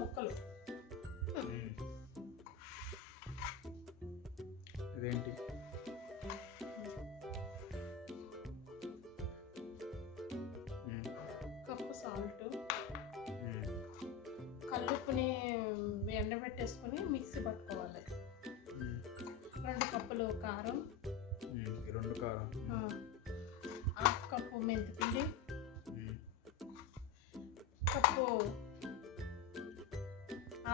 ముక్కలు. ఇదేంటి? Cup salt, కల్లుప్పుని ఎండబెట్టేసుకొని mixie పట్టుకోవాలి. 2 కప్పులు కారం, 2 కారం, 1/2 కప్పు మెంతిపిండి, కప్పు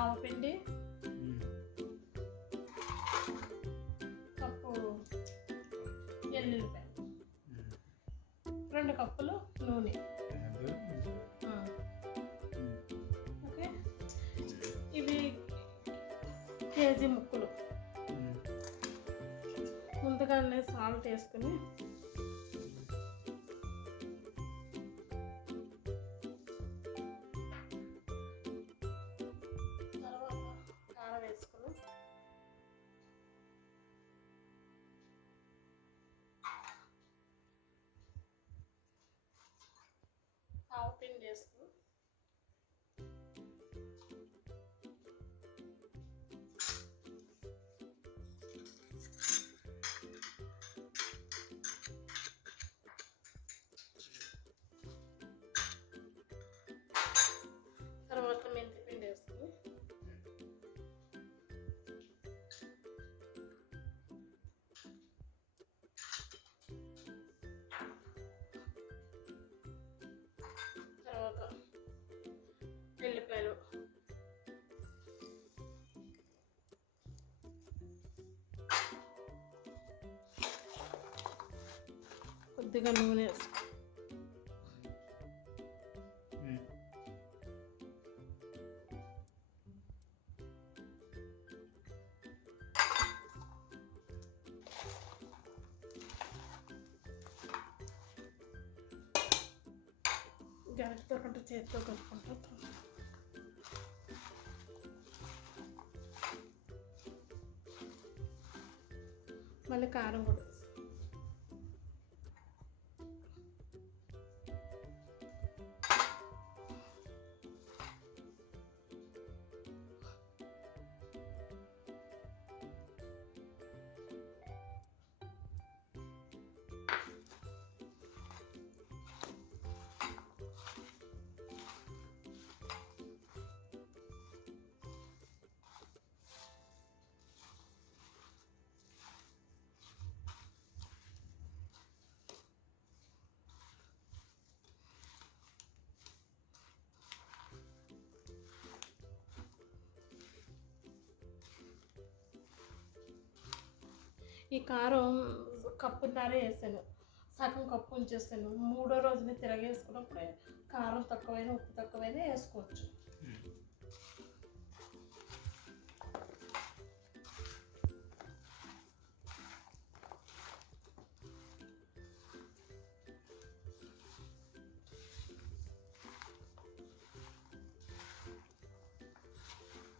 ఆవపిండి, కప్పు ఎల్లుల్లిపాయ, 2 కప్పులు నూనె. ఓకే, ఇవి కేజీ ముక్కలు. ముందుగానే సాల్ట్ వేసుకుని తర్వాత కారం వేసుకుని ఆవపిండి వేసుకుని తర్వాత మెంతిపిండి వేసుకుని తర్వాత ఎల్లిపాయలు, కొద్దిగా నూనె వేసుకుని గరిటతో కంటే చేతితో కలుపుకుంటూ మళ్ళీ కారం కూడా వేసి ఈ కారం కప్పున్నర వేసాను, సగం కప్పు ఉంచేస్తాను. 3వ రోజున తిరగేసుకున్నప్పుడు కారం తక్కువైనా ఉప్పు తక్కువైనా వేసుకోవచ్చు.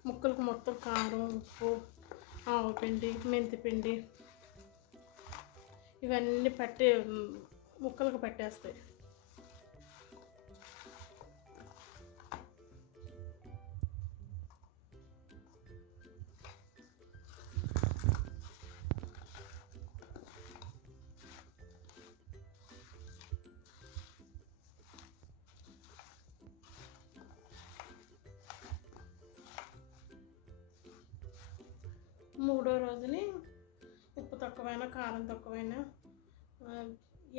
ముక్కలకు మొత్తం కారం, ఉప్పు, ఆవపిండి, మెంతిపిండి ఇవన్నీ పట్టి ముక్కలకు పట్టేస్తాయి. మూడో రోజుని ఉప్పు తక్కువైనా కారం తక్కువైనా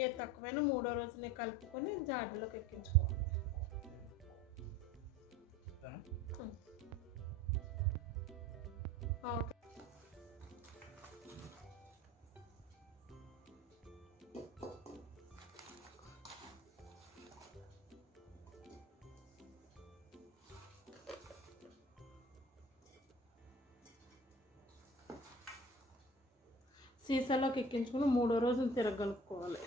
ఏ తక్కువైనా 3వ రోజుని కలుపుకొని జాడీలోకి ఎక్కించుకోవాలి. ఓకే, సీసాలోకి ఎక్కించుకుని 3వ రోజున తిరగలుపుకోవాలి.